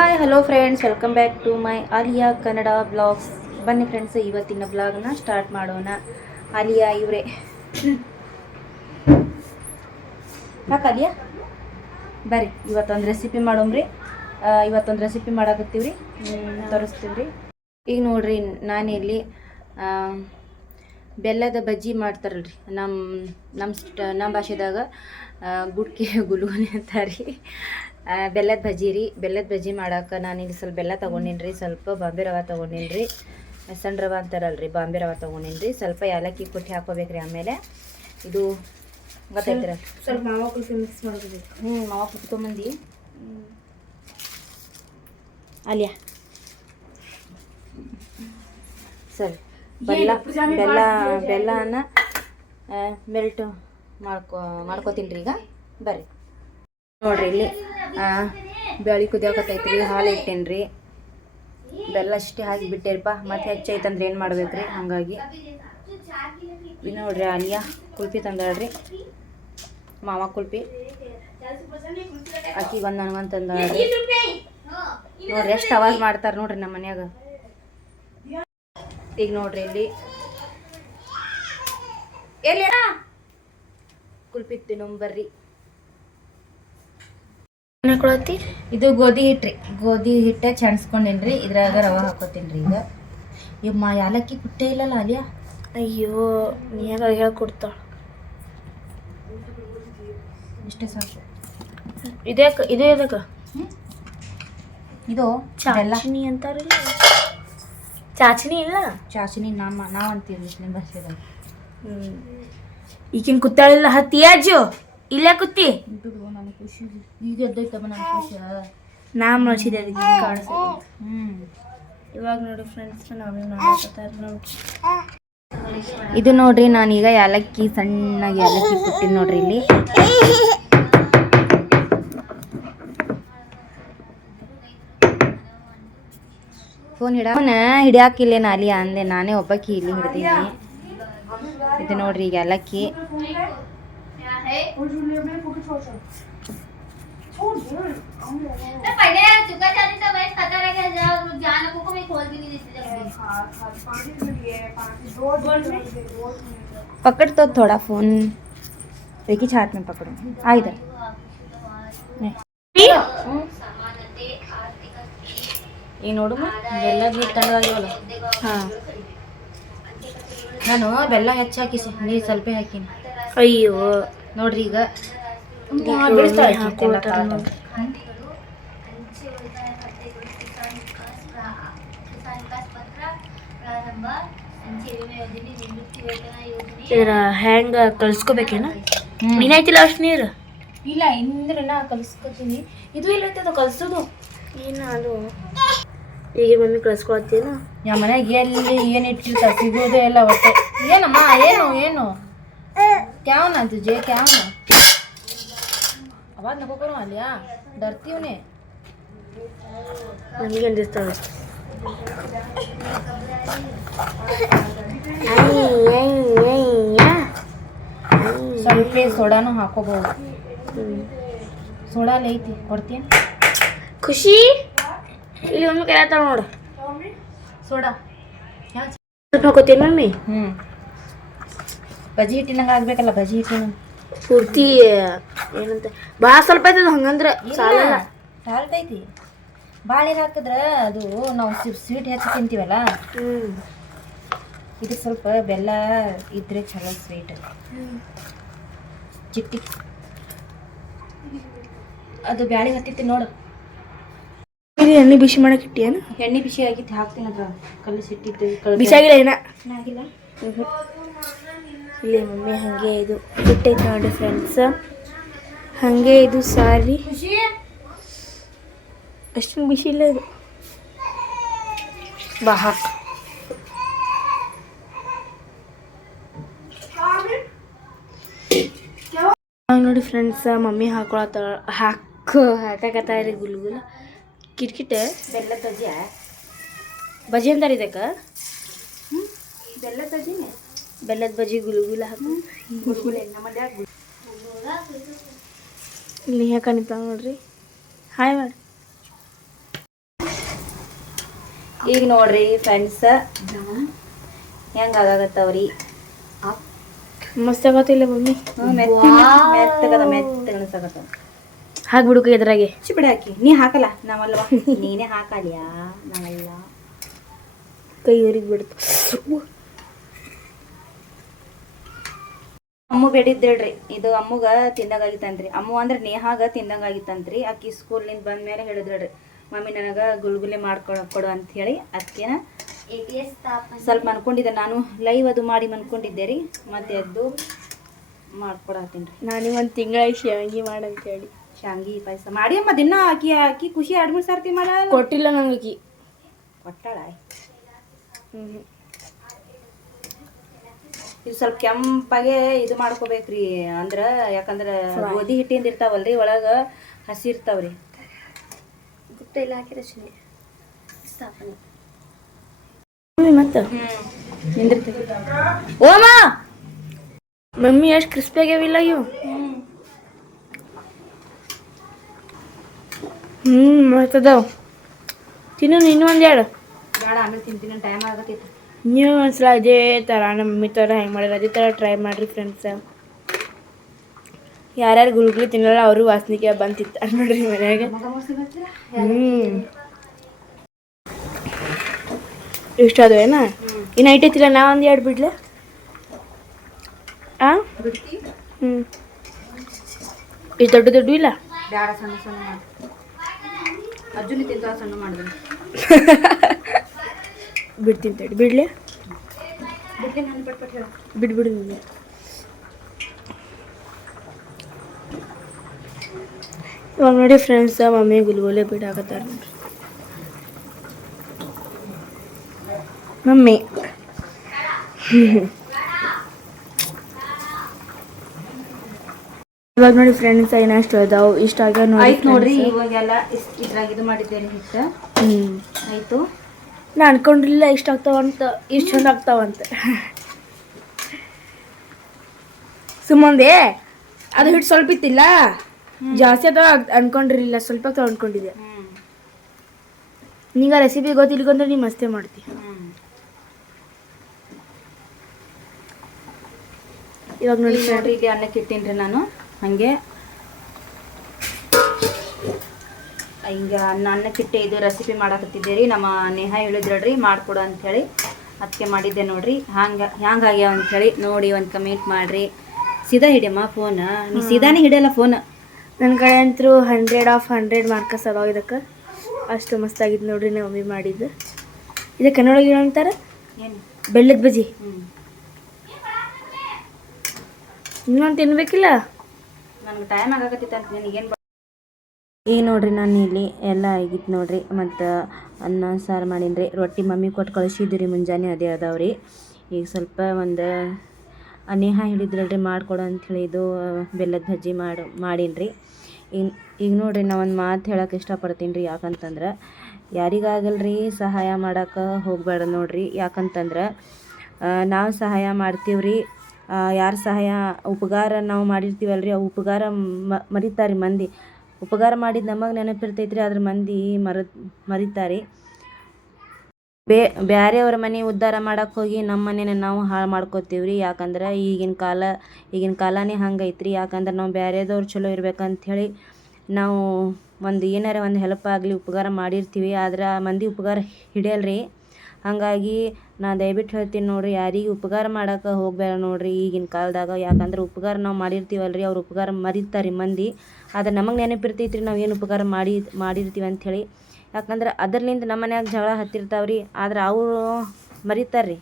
Hi hello friends welcome back to my Aliya Kannada blogs ಬನ್ನಿ friends ಇವತ್ತಿನ ಬ್ಲಾಗ್ನ start ಮಾಡೋಣ. ಆಲಿಯಾ ಇವರೇ. ಯಾಕೆ ಆಲಿಯಾ ಬರ್ರಿ, ಇವತ್ತೊಂದು ರೆಸಿಪಿ ಮಾಡೋಮ್ರಿ ಇವತ್ತೊಂದು ರೆಸಿಪಿ ಮಾಡಾಕತ್ತೀವಿ ರೀ. ತೋರಿಸ್ತೀವಿ ರೀ. ಈಗ ನೋಡ್ರಿ ನಾನಿಲ್ಲಿ ಬೆಲ್ಲದ ಬಜ್ಜಿ ಮಾಡ್ತಾರಲ್ರಿ. ನಮ್ಮ ನಮ್ಮ ನಮ್ಮ ಭಾಷೆದಾಗ ಗುಡ್ಕೆ ಗುಲ್ಗುನೆ ಅಂತಾರೆ. ಬೆಲ್ಲದ ಬಜ್ಜಿ ರೀ. ಬೆಲ್ಲದ ಬಜ್ಜಿ ಮಾಡೋಕೆ ನಾನು ಇಲ್ಲಿ ಸ್ವಲ್ಪ ಬೆಲ್ಲ ತೊಗೊಂಡಿನಿ ರೀ ಸ್ವಲ್ಪ ಬಾಂಬೆ ರವೆ ತೊಗೊಂಡಿನಿ ರೀ ಸಣ್ಣ ರವೆ ರೀ ಬಾಂಬೆ ರವೆ ತೊಗೊಂಡಿನಿ ರೀ ಸ್ವಲ್ಪ ಏಲಕ್ಕಿ ಕುಟ್ಟಿ ಹಾಕೋಬೇಕು ರೀ ಆಮೇಲೆ. ಇದು ಗೊತ್ತೈತ್ರ ಸ್ವಲ್ಪ ಮಾವ ಕುಲ್ಫಿ ಮಿಕ್ಸ್ ಮಾಡ್ಕೋಬೇಕು. ಹ್ಞೂ ಮಾವ ಕುತ್ಕೊಂಬಂದು ಅಲ್ಲಿಯ ಸರಿ. ಬೆಲ್ಲ ಬೆಲ್ಲ ಬೆಲ್ಲನ ಮೆಲ್ಟ್ ಮಾಡ್ಕೊ ಮಾಡ್ಕೋತೀನಿ ರೀ ಈಗ. ಬರ್ರಿ. ನೋಡ್ರಿ ಇಲ್ಲಿ. ಆ, ಬ್ಯಾಳಿ ಕುದಿಯಾಕತ್ತೈತ್ರಿ ಹಾಲು ಇಟ್ಟೇನಿ ರೀ ಬೆಲ್ಲ ಅಷ್ಟೇ ಹಾಕಿ ಬಿಟ್ಟೇರಿಪ್ಪ ಮತ್ತೆ ಹೆಚ್ಚೈತಂದ್ರೆ ಏನು ಮಾಡ್ಬೇಕ್ರಿ? ಹಾಗಾಗಿ. ಇದು ನೋಡ್ರಿ ಅಲಿಯ ಕುಲ್ಪಿ ತಂದಾಳ್ರಿ. ಮಾವ ಕುಲ್ಪಿ. ಅಕ್ಕಿ ನನಗೊಂದು ತಂದಾಳ್ರಿ ನೋಡ್ರಿ ಎಷ್ಟು ಅವಾಜ್ ಮಾಡ್ತಾರೆ ನೋಡ್ರಿ ನಮ್ಮ ಮನ್ಯಾಗ. ಈಗ ನೋಡ್ರಿ ಇಲ್ಲಿ. ಎಲ್ಲಿ ಕುಲ್ಪಿ ತಿನ್ನೊಂಬರ್ರಿ ಇದು ಗೋಧಿ ಹಿಟ್ರಿ ಗೋಧಿ ಹಿಟ್ಟೆ ಚಣಿಸ್ಕೊಂಡೇನ್ರಿ ಇದ್ರಾಗ ರವೆ ಹಾಕೋತೀನಿ ಈಗ. ಯಮ್ಮ ಯಾಲಕ್ಕಿ ಕುಟ್ಟೆ ಇಲ್ಲಲ್ಲ ಅಲ್ಯಾ? ಅಯ್ಯೋ ನೀಗ ಹೇಳ್ಕೊಡ್ತಾಳ ಇಷ್ಟೇ ಸಾಕು. ಇದೇ ಇದೇ ಇದಕ್ಕ ಇದು ಚಾಚಿನಿ ಅಂತಾರಲ್ಲ. ಚಾಚನಿ ಇಲ್ಲ? ಚಾಚಿನಿ ನಮ್ಮ ನಾವು ಅಂತೀವಿ ಮುಸ್ಲಿಂ ಭಾಷೆದಾಗ. ಈಗಿನ ಕುತ್ತಾಳಿಲ್ಲ ಹತ್ತಿ ಅಜ್ಜು? ಇಲ್ಲೇ ಕುತ್ತಿ? ಈಗ ಎದ್ದೈತಮ್ಮ ನನ್ನ ಖುಷಿ ನಾ ಮಾಡ್ಸಿದೆ ಅದಕ್ಕೆ ಕಾಣಿಸ್ತದೆ ಹ್ಞೂ ಇವಾಗ ನೋಡಿ ಫ್ರೆಂಡ್ಸ್ ನಾವೇ ನೋಡಿ. ಇದು ನೋಡ್ರಿ ನಾನೀಗ ಏಲಕ್ಕಿ ಸಣ್ಣಗೆ ಏಲಕ್ಕಿ ಕೊಟ್ಟಿನಿ ನೋಡ್ರಿ ಇಲ್ಲಿ. ಫೋನ್ ಹಿಡ ಫೋನ್ ಹಿಡಿಯಾಕಿಲ್ಲ ನಾಲಿ ಅಂದೆ. ನಾನೇ ಒಬ್ಬಕ್ಕಿ ಇಲ್ಲಿ ಹಿಡಿದೀನಿ ಇದು ನೋಡ್ರಿ ಈಗ ಯಾಲಕ್ಕಿ पकड़ तो थोड़ा फोन एक ही हाथ में पकड़ो आ इधर नहीं। ಈಗ ನೋಡು ಬೆಲ್ಲ ಹಿಟ್ಟಂಗಾಗ್ಯವಲ್ಲ ಹಾಂ ನಾನು ಬೆಲ್ಲ ಹೆಚ್ಚು ಹಾಕಿಸಿ ನೀರು ಸ್ವಲ್ಪ ಹಾಕಿನಿ ಅಯ್ಯೋ ನೋಡ್ರಿ ಈಗ ಇದ್ರ ಹೆಂಗ ಕಲ್ಸ್ಕೋಬೇಕೇನ ಹ್ಮ್. ಏನಾಯ್ತಿಲ್ಲ ಅಷ್ಟು ನೀರು? ಇಲ್ಲ ಇಂದ್ರೆ ನಾ ಕಲ್ಸ್ಕೋತೀನಿ. ಇದು ಎಲ್ಲೈತದ ಕಲ್ಸೋದು? ಏನು ಅದು? ಈಗ ಮಮ್ಮಿ ಕಳ್ಸ್ಕೊಳತ್ತೇನು ಯಾ ಮನ್ಯಾಗ ಎಲ್ಲಿ ಏನು ಇಟ್ಟಿರ್ತಾರ ಸಿಗೋದೇ ಇಲ್ಲ ಒಟ್ಟೆ. ಏನಮ್ಮ ಏನು ಏನು? ಕ್ಯಾವನ ಜೇ ಕ್ಯಾವನ? ಅವಾಗ ನಗೋಕರು ಅಲ್ಯಾ ಡರ್ತೀವನೇ ನನಗೆ ಅಂದಿರ್ತಾವೆ ಸ್ವಲ್ಪ ಸೋಡಾನು ಹಾಕೋಬಹುದು ಸೋಡಾ ಐತಿ ಕೊಡ್ತೀನಿ ಖುಷಿ ಇಲ್ಲಿ ಮಮ್ಮಿ ಕರೆಯತ್ತಾಳ ನೋಡು ಸೋಡಾ ಸ್ವಲ್ಪ ಹಾಕೋತೀನಿ ಮಮ್ಮಿ ಹ್ಞೂ ಬಜ್ಜಿ ಹಿಟ್ಟಿನಂಗೆ ಆಗ್ಬೇಕಲ್ಲ ಬಜ್ಜಿ ಹಿಟ್ಟಿನ ಪೂರ್ತಿ ಏನಂತ? ಭಾಳ ಸ್ವಲ್ಪ ಐತದ ಹಂಗಂದ್ರೆ ಸಾಲಲ್ಲ. ಸಾಲ್ತೈತಿ ಭಾಳ ನೀರು ಹಾಕಿದ್ರೆ ಅದು ನಾವು ಸ್ವೀಟ್ ಹೆಚ್ಚು ತಿಂತೀವಲ್ಲ? ಇದು ಸ್ವಲ್ಪ ಬೆಲ್ಲ ಇದ್ರೆ ಚಲೋ ಸ್ವೀಟ್. ಚಿಟ್ಟಿ. ಅದು ಬ್ಯಾಳಿ ಹತ್ತಿತ್ತು ನೋಡು. ಎಣ್ಣೆ ಬಿಸಿ ಮಾಡಕ್ಕೆ ಇಟ್ಟಿಯೇನು ಎಣ್ಣೆ ಬಿಸಿ ಆಗಿತ್ತು ಹಾಕ್ತೀನಿ ಅದ್ರ ಕಲಿಸಿಟ್ಟಿದ್ದು ಬಿಸಾಗಿಲ್ಲ ಏನ? ಆಗಿಲ್ಲ. ಇಲ್ಲಿ ಮಮ್ಮಿ ಹಾಗೆ ಇದು ಬಿಟ್ಟೈತೆ ನೋಡಿ ಫ್ರೆಂಡ್ಸ್ ಹಾಗೆ ಇದು ಸಾರಿ. ಅಷ್ಟು ಬಿಸಿ ಇಲ್ಲ ಇದು. ಬಾ ಹಾಕ ನೋಡಿ ಫ್ರೆಂಡ್ಸ್ ಮಮ್ಮಿ ಹಾಕೊಳತ್ತಾಳ, ಹಾಕೋ ಹಾಕಕತ್ತಾರಿ ಗುಲ್ಗುಲ ಕಿಟ್ಕಿಟೆ, ಬೆಲ್ಲ ತಜ್ಜಿ ಬಜಿ ಅಂತಾರೆ ಇದಕ್ಕೆ? ಬೆಲ್ಲ ಬಜ್ಜಿನೇ ಬೆಲ್ಲದ ಬಜಿ ಗುಲುಗುಲ ಹಾಕು. ಇಲ್ಲಿ ಯಾಕೆ ನೋಡ್ರಿ. ಹಾಯ್ ಮಾಡಿ. ಈಗ ನೋಡ್ರಿ ಫ್ರೆಂಡ್ಸ್ ಹೆಂಗ ಆಗಾಗತ್ತವ್ರಿ ಮಸ್ತ್ ಆಗತ್ತಿಲ್ಲ ಮಮ್ಮಿ. ಮೆತ್ತಗದ ಮೆತ್ತಗ ಅನ್ಸಾಕತ್ತವ ಹಾಕ್ಬಿಡು ಕೈ ಇದ್ರಾಗೆ ಚಿಬಿಡಿ ಹಾಕಿ ನೀ ಹಾಕಲ್ಲ ನಾವಲ್ವಾ? ನೀನೇ ಹಾಕಲ್ಯಾ? ನಾವಲ್ಲ. ಕೈ ಉರಿಗ್ ಅಮ್ಮು ಬೇಡಿದ್ದೇಳ್ರಿ ಇದು ಅಮ್ಮಗ ತಿಂದಂಗಾಗಿತ್ತಂತ್ರಿ. ಅಮ್ಮ ಅಂದ್ರೆ ನೇಹಾಗ ತಿಂದಂಗಾಗಿತ್ತಂತ್ರಿ. ಆಕಿ ಸ್ಕೂಲ್ನಿಂದ ಬಂದ್ಮೇಲೆ ಹೇಳಿದ್ರಿ ಮಮ್ಮಿ ನನಗೆ ಗುಲ್ಗುಲೆ ಮಾಡ್ಕೊಳ ಕೊಡು ಅಂತ ಹೇಳಿ ಅದಕ್ಕೇನ ಸ್ವಲ್ಪ ಅನ್ಕೊಂಡಿದ್ದೆ ನಾನು ಲೈವ್ ಅದು ಮಾಡಿ ಅನ್ಕೊಂಡಿದ್ದೆ ರೀ ಮತ್ತೆ ಅದು ಮಾಡ್ಕೊಡತ್ತೀನಿ ರೀ. ನಾನು ಒಂದು ತಿಂಗಳ ಅಂತ ಹೇಳಿ. ಶಾಂಗಿ ಪಾಯಸ ಮಾಡಿ ಅಮ್ಮ ದಿನ ಅಕ್ಕಿ ಆಕಿ ಖುಷಿ ಎರಡು ಮೂರು ಸರ್ತಿ ಮಾಡ ಕೊಟ್ಟಿಲ್ಲ ನನಗೆ ಕೊಟ್ಟಾಳ? ಹ್ಞೂ ಇದು ಸ್ವಲ್ಪ ಕೆಂಪಾಗೆ ಇದು ಮಾಡ್ಕೋಬೇಕ್ರಿ ಅಂದ್ರೆ ಯಾಕಂದ್ರೆ ಗೋಧಿ ಹಿಟ್ಟಿಂದ ಇರ್ತಾವಲ್ರಿ ಒಳಗ ಹಸಿ ಇರ್ತಾವ್ರಿ. ಗೊತ್ತಿಲ್ಲ ಹಾಕಿರ ಚಿನ್ನಿ. ಮತ್ತೆ? ಓಮ! ಮಮ್ಮಿ ಎಷ್ಟು ಕ್ರಿಸ್ಪಿ ಆಗ್ಯಾವಿಲ್ಲ ಇವು? ಹ್ಞೂ ಮಸ್ತ್ ಅದಾವ ತಿನ್ನು ನೀನು ಒಂದು ಎರಡು. ಬೇಡ ಆಮೇಲೆ ತಿಂತೀನಿ ಟೈಮ್ ಆಗತ್ತೈತಿ. ನೀವು ಒಂದ್ಸಲ ಅದೇ ಥರ ನಮ್ಮ ಮಮ್ಮಿ ಥರ ಹೆಂಗೆ ಮಾಡಿದ್ರೆ ಅದೇ ಥರ ಟ್ರೈ ಮಾಡಿರಿ ಫ್ರೆಂಡ್ಸ್ ಯಾರ್ಯಾರು ಗುಲ್ಗುಲಿ ತಿನ್ನಲ್ಲ ಅವರು ವಾಸನಿಗೆ ಬಂತಿತ್ತು ತಿಂತಾರೆ ನೋಡ್ರಿ ಮನೆಯಾಗ. ಹ್ಞೂ ಇಷ್ಟ ಅದು ಏನಾ? ಇನ್ನು ಐಟೈತಿಲ್ಲ ನಾ ಒಂದು ಎರಡು ಬಿಡ್ಲೆ? ಆ? ಬಿಡ್ತಿ? ಹ್ಞೂ ಇದು ದೊಡ್ಡ ದೊಡ್ಡ ಇಲ್ಲ? ಸಣ್ಣ ಸಣ್ಣ ಬಿಡ್ತೀನಿ ತಡಿ. ಬಿಡಲೆ? ಬಿಡ್ಬಿಡು ನಿಮಗೆ ಇವಾಗ ನೋಡಿ ಫ್ರೆಂಡ್ಸ್ ಮಮ್ಮಿ ಗುಲ್ಗುಲೆ ಬಿಡಾಕತ್ತಾರ ಮಮ್ಮಿ. ಇವಾಗ ನೋಡಿ ಫ್ರೆಂಡ್ಸ್ ಏನಷ್ಟು ಅದಾವು? ಇಷ್ಟ ಆಗ್ಯಾವ ನೋಡಿ ಆಯ್ತು ನೋಡ್ರಿ ಇವಾಗೆಲ್ಲ ಇದ್ರಾಗ ಇದು ಮಾಡಿದ್ದೇನೆ ಹಿಟ್ಟು. ಹ್ಞೂ ಆಯ್ತು. ನಾ ಅನ್ಕೊಂಡಿಲ್ಲ ಇಷ್ಟ ಆಗ್ತಾವಂತ ಇಷ್ಟು ಚಂದ ಆಗ್ತಾವಂತ. ಸುಮ್ಮಂದೆ ಅದು ಹಿಟ್ಟು ಸ್ವಲ್ಪ ಇತ್ತಿಲ್ಲ? ಜಾಸ್ತಿ ಅದಾವ ಅನ್ಕೊಂಡಿರಲಿಲ್ಲ ಸ್ವಲ್ಪ ಆಗ್ತಾವ ಅನ್ಕೊಂಡಿದ್ದೆ. ನಿಂಗೆ ರೆಸಿಪಿ ಗೊತ್ತಿಲ್ಕೊಂಡ್ರೆ ನೀ ಮಸ್ತೆ ಮಾಡ್ತಿ. ಇವಾಗ ನೋಡಿ ನೋಡ್ರಿ ಇಲ್ಲಿ ಅನ್ನಕ್ಕೆ ಇಟ್ಟೀನಿ ನಾನು ಹಂಗೆ. ಹಿಂಗೆ ಅನ್ನ ಅನ್ನಕ್ಕಿಟ್ಟೆ ಇದು ರೆಸಿಪಿ ಮಾಡಾಕತ್ತಿದ್ದೆ ರೀ ನಮ್ಮ ನೇಹ ಹೇಳಿದ್ರಲ್ರಿ ಮಾಡ್ಕೊಡು ಅಂಥೇಳಿ ಅದಕ್ಕೆ ಮಾಡಿದ್ದೆ ನೋಡ್ರಿ. ಹಂಗೆ ಹ್ಯಾಂಗೆ ಆಗ್ಯಾವ ಅಂಥೇಳಿ ನೋಡಿ ಒಂದು ಕಮೆಂಟ್ ಮಾಡಿರಿ. ಸೀದಾ ಹಿಡಿಯಮ್ಮ ಫೋನ ನೀ ಸೀದಾನೇ ಹಿಡಿಯಲ್ಲ ಫೋನ್ ನನ್ನ ಕಡೆ ಅಂತೂ ಹಂಡ್ರೆಡ್ ಆಫ್ ಹಂಡ್ರೆಡ್ ಮಾರ್ಕಸ್ ಅದಾವ ಇದಕ್ಕೆ. ಅಷ್ಟು ಮಸ್ತಾಗಿದ್ದು ನೋಡ್ರಿ ನಮ್ಮ ಮಮ್ಮಿ ಮಾಡಿದ್ದು. ಇದು ಕನ್ನಡ ಅಂತಾರೆ? ಏನು? ಬೆಲ್ಲದ ಬಜ್ಜಿ. ಹ್ಞೂ ಇನ್ನೊಂದು ತಿನ್ಬೇಕಿಲ್ಲ? ನನಗೆ ಟೈಮ್ ಆಗಕತ್ತಿತ್ತು ಅಂತ ನನಗೇನು ಈಗ ನೋಡ್ರಿ ನಾನು ಇಲ್ಲಿ ಎಲ್ಲ ಆಗಿತ್ತು ನೋಡ್ರಿ. ಮತ್ತು ಅನ್ನ, ಸಾರು ಮಾಡೀನಿ ರೊಟ್ಟಿ ಮಮ್ಮಿ ಕೊಟ್ಟು ಕಳಿಸಿದ್ದು ರೀ ಮುಂಜಾನೆ, ಅದೇ ಅದಾವ್ರಿ. ಈಗ ಸ್ವಲ್ಪ ಒಂದು ನೇಹ ಹೇಳಿದ್ರಲ್ರಿ, ಮಾಡಿಕೊಡು ಅಂತ ಇದು ಬೆಲ್ಲದ ಬಜ್ಜಿ ಮಾಡಿ ಮಾಡೀನಿ ರೀ ಈಗ ಈಗ ನೋಡ್ರಿ ನಾ ಒಂದು ಮಾತು ಹೇಳಕ್ಕೆ ಇಷ್ಟಪಡ್ತೀನಿ ರೀ ಯಾಕಂತಂದ್ರೆ ಯಾರಿಗಾಗಲ್ರಿ ಸಹಾಯ ಮಾಡಕ್ಕೆ ಹೋಗ್ಬೇಡ ನೋಡ್ರಿ. ಯಾಕಂತಂದ್ರೆ ನಾವು ಸಹಾಯ ಮಾಡ್ತೀವ್ರಿ. ಯಾರು ಸಹಾಯ, ಉಪಕಾರ ನಾವು ಮಾಡಿರ್ತೀವಲ್ರಿ, ಆ ಉಪಕಾರ ಮರಿತಾರೆ ಮಂದಿ. ಉಪಕಾರ ಮಾಡಿದ ನಮಗೆ ನೆನಪಿರ್ತೈತ್ರಿ, ಆದ್ರೆ ಮಂದಿ ಮರ, ಮರಿತಾರೆ. ಬೇ ಬೇರೆಯವ್ರ ಮನೆ ಉದ್ಧಾರ ಮಾಡಕ್ಕೆ ಹೋಗಿ ನಮ್ಮ ಮನೇನ ನಾವು ಹಾಳು ಮಾಡ್ಕೋತೀವಿ ರೀ ಯಾಕಂದ್ರೆ ಈಗಿನ ಕಾಲ, ಈಗಿನ ಕಾಲನೇ ಹಂಗೈತ್ರಿ, ಯಾಕಂದ್ರೆ ನಾವು ಬೇರೆದವ್ರು ಚಲೋ ಇರ್ಬೇಕಂಥೇಳಿ ನಾವು ಒಂದು ಏನಾರ ಒಂದು ಹೆಲ್ಪ್ ಆಗಲಿ ಉಪಕಾರ ಮಾಡಿರ್ತೀವಿ, ಆದ್ರೆ ಮಂದಿ ಉಪಕಾರ ಹಿಡಿಯಲ್ರಿ. ಹಾಗಾಗಿ ನಾ ದಯವಿಟ್ಟು ಹೇಳ್ತೀನಿ ನೋಡ್ರಿ, ಯಾರಿಗೆ ಉಪಕಾರ ಮಾಡೋಕೆ ಹೋಗ್ಬೇಡ ನೋಡ್ರಿ ಈಗಿನ ಕಾಲದಾಗ. ಯಾಕಂದ್ರೆ ಉಪಕಾರ ನಾವು ಮಾಡಿರ್ತೀವಲ್ರಿ, ಅವ್ರು ಉಪಕಾರ ಮರಿತಾರೆ ಮಂದಿ. ಆದ್ರೆ ನಮಗೆ ನೆನಪಿರ್ತೈತ್ರಿ ನಾವು ಏನು ಉಪಕಾರ ಮಾಡಿ, ಮಾಡಿರ್ತೀವಿ ಅಂಥೇಳಿ ಯಾಕಂದ್ರೆ ಅದರ್ಲಿಂದ ನಮ್ಮ ಮನ್ಯಾಗ ಜಗಳ ಹತ್ತಿರ್ತಾವ್ರಿ, ಆದ್ರೆ ಅವರು ಮರಿತಾರ್ರಿ.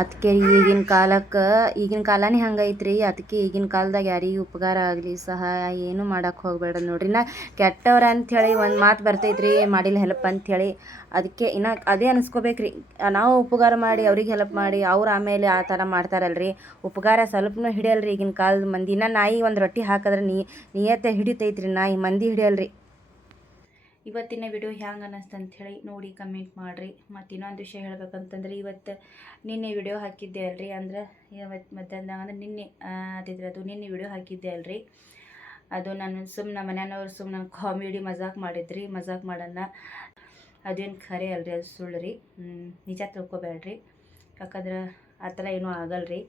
ಅದಕ್ಕೆ ಈಗಿನ ಕಾಲಕ್ಕೆ, ಈಗಿನ ಕಾಲನೇ ಹಂಗೈತ್ರಿ. ಅದಕ್ಕೆ ಈಗಿನ ಕಾಲದಾಗ ಯಾರಿಗೂ ಉಪಕಾರ ಆಗಲಿ ಸಹ ಏನು ಮಾಡಕ್ಕೆ ಹೋಗ್ಬೇಡ ನೋಡ್ರಿ. ನಾ ಕೆಟ್ಟವ್ರ ಅಂಥೇಳಿ ಒಂದು ಮಾತು ಬರ್ತೈತ್ರಿ, ಮಾಡಿಲ್ಲ ಹೆಲ್ಪ್ ಅಂಥೇಳಿ ಅದಕ್ಕೆ ಇನ್ನು ಅದೇ ಅನಿಸ್ಕೋಬೇಕ್ರಿ. ನಾವು ಉಪಕಾರ ಮಾಡಿ, ಅವ್ರಿಗೆ ಹೆಲ್ಪ್ ಮಾಡಿ, ಅವ್ರು ಆಮೇಲೆ ಆ ಥರ ಮಾಡ್ತಾರಲ್ರಿ. ಉಪಕಾರ ಸ್ವಲ್ಪನೂ ಹಿಡಿಯಲ್ರಿ ಈಗಿನ ಕಾಲದ ಮಂದಿ. ನಾ ನಾಯಿ ಒಂದು ರೊಟ್ಟಿ ಹಾಕಿದ್ರೆ ನಿಯತ್ತೆ ಹಿಡಿತೈತ್ರಿ, ನಾಯಿ ಮಂದಿ ಹಿಡಿಯಲ್ರಿ. ಇವತ್ತಿನ ವಿಡಿಯೋ ಹ್ಯಾಂಗೆ ಅನ್ನಿಸ್ತು ಅಂಥೇಳಿ ನೋಡಿ ಕಮೆಂಟ್ ಮಾಡಿರಿ. ಮತ್ತು ಇನ್ನೊಂದು ವಿಷಯ ಹೇಳ್ಬೇಕಂತಂದ್ರೆ ಇವತ್ತು ನಿನ್ನೆ ವಿಡಿಯೋ ಹಾಕಿದ್ದೆ ಅಲ್ರಿ ಅಂದ್ರೆ ಇವತ್ತು ಮಧ್ಯಾಹ್ನದಾಗ ಅಂದ್ರೆ ನಿನ್ನೆ ಅದಿದ್ರೆ ಅದು ನಿನ್ನೆ ವಿಡಿಯೋ ಹಾಕಿದ್ದೆ ಅಲ್ರಿ. ಅದು ನಾನು ಸುಮ್ಮನೆ ನಮ್ಮ ಮನೆಯವ್ರು ಸುಮ್ಮನೆ ಕಾಮಿಡಿ ಮಜಾಕ್ ಮಾಡಿದ್ರಿ. ಮಜಾಕ್ ಮಾಡೋಣ ಅದೇನು ಖರೆ ಅಲ್ರಿ ಅದು ಸುಳ್ಳು ರೀ. ನಿಜ ತಿಳ್ಕೊಬೇಡ್ರಿ. ಯಾಕಂದ್ರೆ ಆ ಥರ ಏನೂ ಆಗಲ್ರಿ.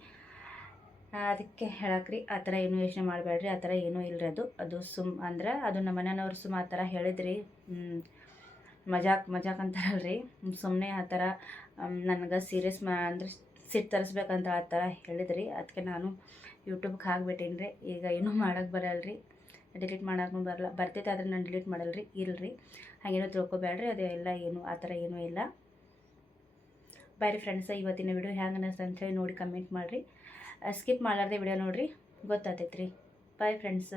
ಅದಕ್ಕೆ ಹೇಳಕ್ರಿ, ಆ ಥರ ಏನೂ ಯೋಚನೆ ಮಾಡಬೇಡ್ರಿ, ಆ ಥರ ಏನೂ ಇಲ್ಲರಿ ಅದು. ಅದು ಸುಮ್ ಅಂದ್ರೆ ಅದು ನಮ್ಮ ಮನೆಯವ್ರು ಸುಮ್ಮ ಆ ಥರ ಹೇಳಿದ್ರಿ. ಮಜಾಕ್ ಮಜಾಕ್ ಅಂತಾರಲ್ರಿ. ಸುಮ್ಮನೆ ಆ ಥರ ನನಗೆ ಸೀರಿಯಸ್ ಮಾ, ಅಂದ್ರೆ ಸಿಟ್ಟು ತರಿಸ್ಬೇಕಂತ ಆ ಥರ ಹೇಳಿದ್ರಿ. ಅದಕ್ಕೆ ನಾನು ಯೂಟ್ಯೂಬ್ಗೆ ಹಾಕ್ಬಿಟ್ಟೀನಿ ರೀ ಈಗ ಏನೂ ಮಾಡೋಕ್ಕೆ ಬರಲ್ರಿ. ಡಿಲೀಟ್ ಮಾಡೋಕ್ಕೂ ಬರಲ್ಲ. ಬರ್ತೈತೆ ಆದರೆ ನಾನು ಡಿಲೀಟ್ ಮಾಡಲ್ರಿ, ಇಲ್ರಿ. ಹಾಗೇನೂ ತಿಳ್ಕೊಬೇಡ್ರಿ, ಅದು ಎಲ್ಲ ಏನು, ಆ ಥರ ಏನೂ ಇಲ್ಲ. ಬಾಯ್ ಫ್ರೆಂಡ್ಸ್ ಇವತ್ತಿನ ವಿಡಿಯೋ ಹೆಂಗೆ ಅನ್ನಿಸ್ತು ಅಂತೇಳಿ ನೋಡಿ ಕಮೆಂಟ್ ಮಾಡಿರಿ. ಸ್ಕಿಪ್ ಮಾಡಲಾರ್ದೆ ವಿಡಿಯೋ ನೋಡಿರಿ. ಗೊತ್ತಾತೈತ್ರಿ ಬಾಯ್ ಫ್ರೆಂಡ್ಸ್